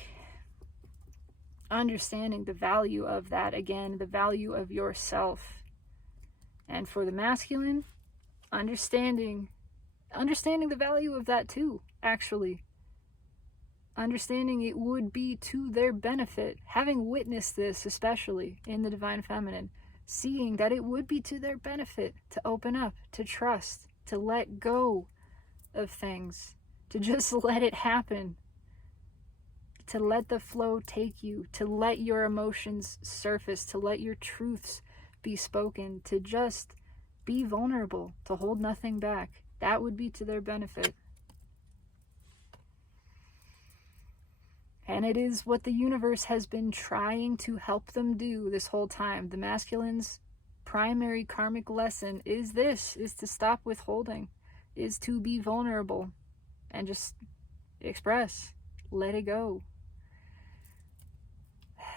Understanding the value of that, again, the value of yourself. And for the masculine, understanding the value of that too, actually. Understanding it would be to their benefit, having witnessed this, especially in the Divine Feminine, seeing that it would be to their benefit to open up, to trust, to let go of things, to just let it happen, to let the flow take you, to let your emotions surface, to let your truths be spoken, to just be vulnerable, to hold nothing back. That would be to their benefit. And it is what the universe has been trying to help them do this whole time. The masculine's primary karmic lesson is this, is to stop withholding, is to be vulnerable and just express, let it go.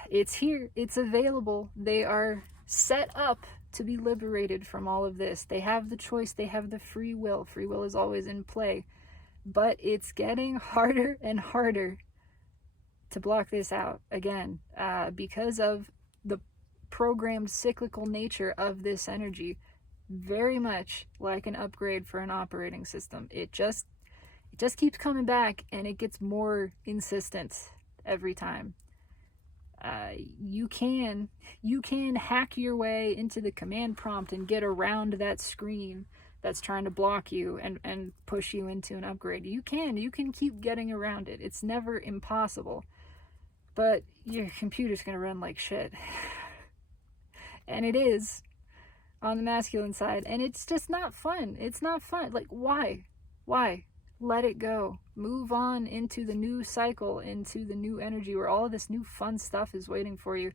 It's here, it's available. They are set up to be liberated from all of this. They have the choice, they have the free will. Free will is always in play. But it's getting harder and harder to block this out again, because of the programmed cyclical nature of this energy. Very much like an upgrade for an operating system. It just keeps coming back, and it gets more insistent every time. You can hack your way into the command prompt and get around that screen that's trying to block you and push you into an upgrade. You can keep getting around it. It's never impossible. But your computer's gonna run like shit. And it is on the masculine side, and it's just not fun. It's not fun. Like, why? Let it go. Move on into the new cycle, into the new energy where all of this new fun stuff is waiting for you.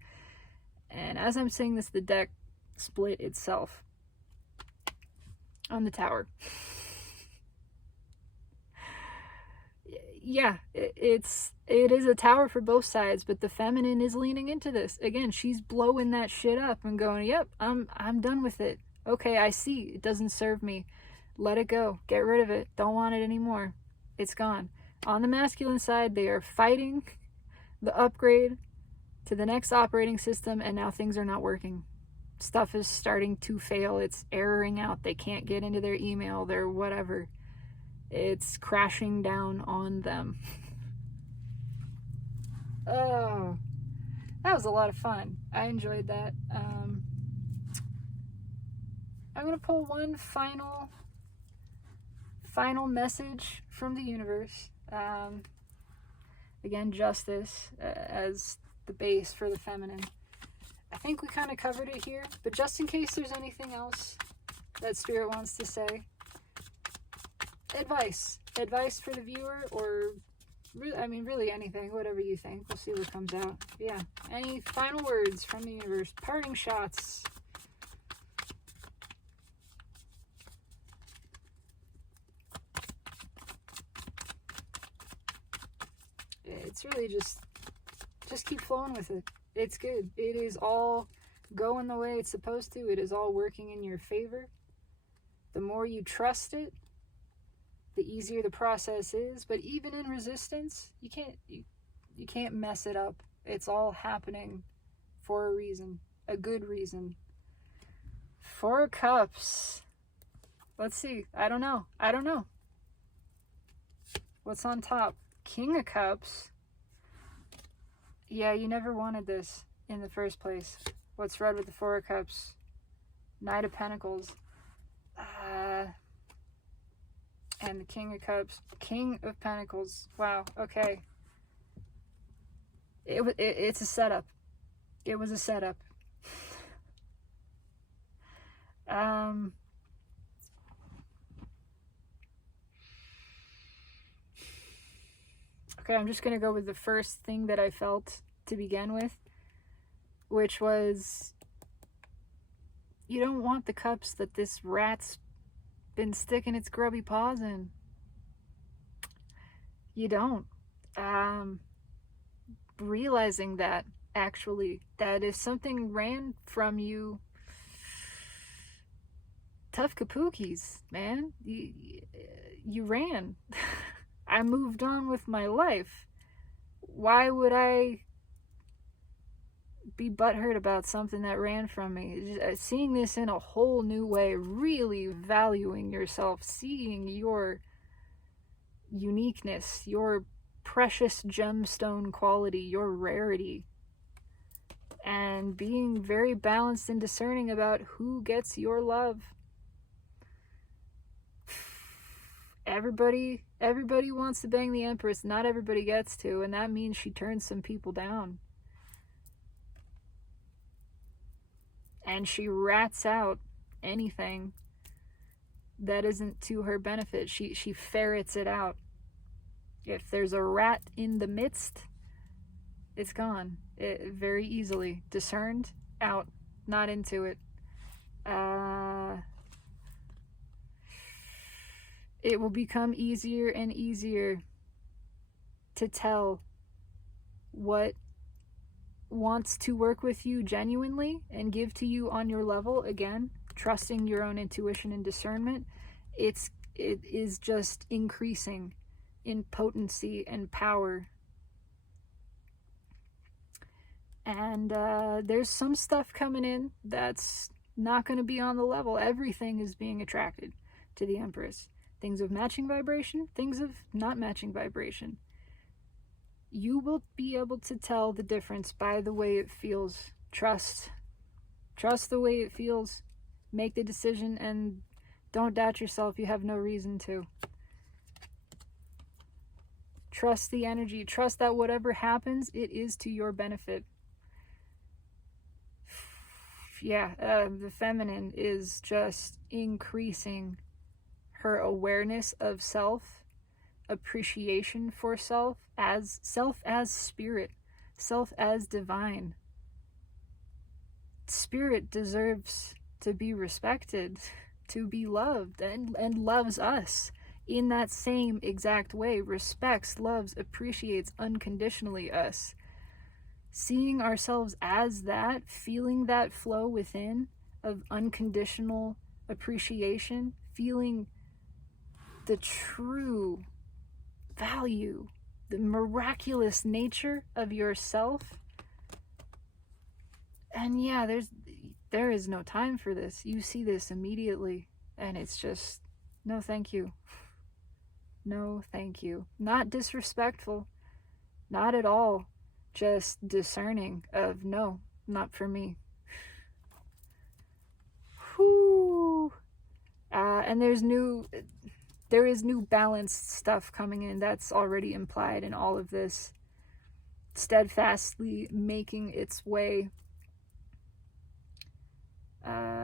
And as I'm saying this, the deck split itself on the Tower. Yeah, it is a Tower for both sides, but the feminine is leaning into this. Again, she's blowing that shit up and going, yep, I'm done with it. Okay, I see. It doesn't serve me. Let it go. Get rid of it. Don't want it anymore. It's gone. On the masculine side, they are fighting the upgrade to the next operating system, and now things are not working. Stuff is starting to fail. It's erroring out. They can't get into their email, their whatever. It's crashing down on them. Oh, that was a lot of fun. I enjoyed that. I'm going to pull one final message from the universe. Again, justice as the base for the feminine. I think we kind of covered it here, but just in case there's anything else that Spirit wants to say, advice for the viewer, or really anything, whatever you think. We'll see what comes out. Yeah, any final words from the universe, parting shots? It's really just keep flowing with it. It's good. It is all going the way it's supposed to. It is all working in your favor. The more you trust it, the easier the process is. But even in resistance, you can't mess it up. It's all happening for a reason, a good reason. 4 cups. Let's see. I don't know. What's on top? King of Cups. Yeah, you never wanted this in the first place. What's red with the 4 of Cups? Knight of Pentacles. And the King of Cups. King of Pentacles. Wow, okay. It's a setup. It was a setup. Okay, I'm just going to go with the first thing that I felt to begin with, which was, you don't want the cups that this rat's been sticking its grubby paws in. You don't. Realizing that, actually, that if something ran from you, tough kapookies, man. You ran. I moved on with my life. Why would I be butthurt about something that ran from me? Seeing this in a whole new way, really valuing yourself, seeing your uniqueness, your precious gemstone quality, your rarity, and being very balanced and discerning about who gets your love. Everybody wants to bang the Empress. Not everybody gets to, and that means she turns some people down. And she rats out anything that isn't to her benefit. She ferrets it out. If there's a rat in the midst, it's gone. Very easily. Discerned, out, not into it. It will become easier and easier to tell what wants to work with you genuinely and give to you on your level. Again, trusting your own intuition and discernment. It is just increasing in potency and power. And there's some stuff coming in that's not going to be on the level. Everything is being attracted to the Empress. Things of matching vibration, things of not matching vibration. You will be able to tell the difference by the way it feels. Trust the way it feels. Make the decision and don't doubt yourself. You have no reason to. Trust the energy. Trust that whatever happens, it is to your benefit. Yeah, the feminine is just increasing her awareness of self appreciation for self as spirit, self as divine. Spirit deserves to be respected, to be loved, and loves us in that same exact way. Respects, loves, appreciates unconditionally us. Seeing ourselves as that, feeling that flow within of unconditional appreciation, feeling the true value, the miraculous nature of yourself. And yeah, there is no time for this. You see this immediately, and it's just, no thank you. No thank you. Not disrespectful, not at all. Just discerning of, no, not for me. Whew. And there is new balanced stuff coming in that's already implied in all of this, steadfastly making its way.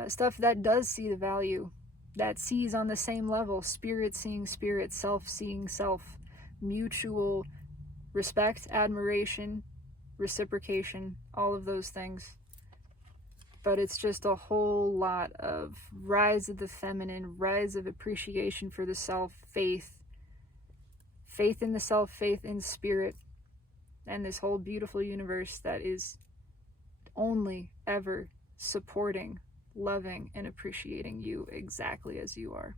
Stuff that does see the value, that sees on the same level, spirit seeing spirit, self seeing self, mutual respect, admiration, reciprocation, all of those things. But it's just a whole lot of rise of the feminine, rise of appreciation for the self, faith in the self, faith in spirit, and this whole beautiful universe that is only ever supporting, loving, and appreciating you exactly as you are.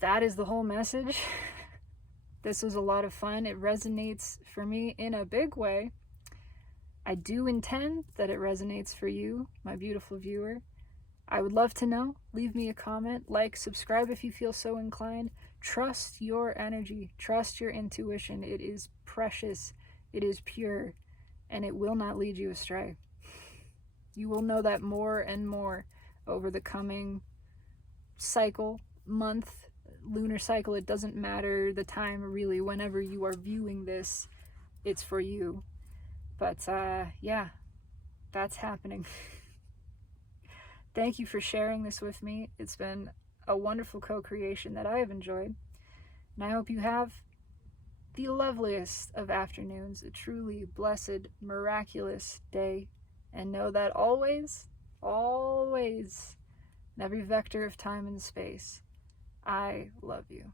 That is the whole message. This was a lot of fun. It resonates for me in a big way. I do intend that it resonates for you, my beautiful viewer. I would love to know. Leave me a comment, like, subscribe if you feel so inclined. Trust your energy. Trust your intuition. It is precious. It is pure. And it will not lead you astray. You will know that more and more over the coming cycle, month, lunar cycle. It doesn't matter the time, really. Whenever you are viewing this, it's for you. But yeah, that's happening. Thank you for sharing this with me. It's been a wonderful co-creation that I have enjoyed. And I hope you have the loveliest of afternoons, a truly blessed, miraculous day. And know that always, always, in every vector of time and space, I love you.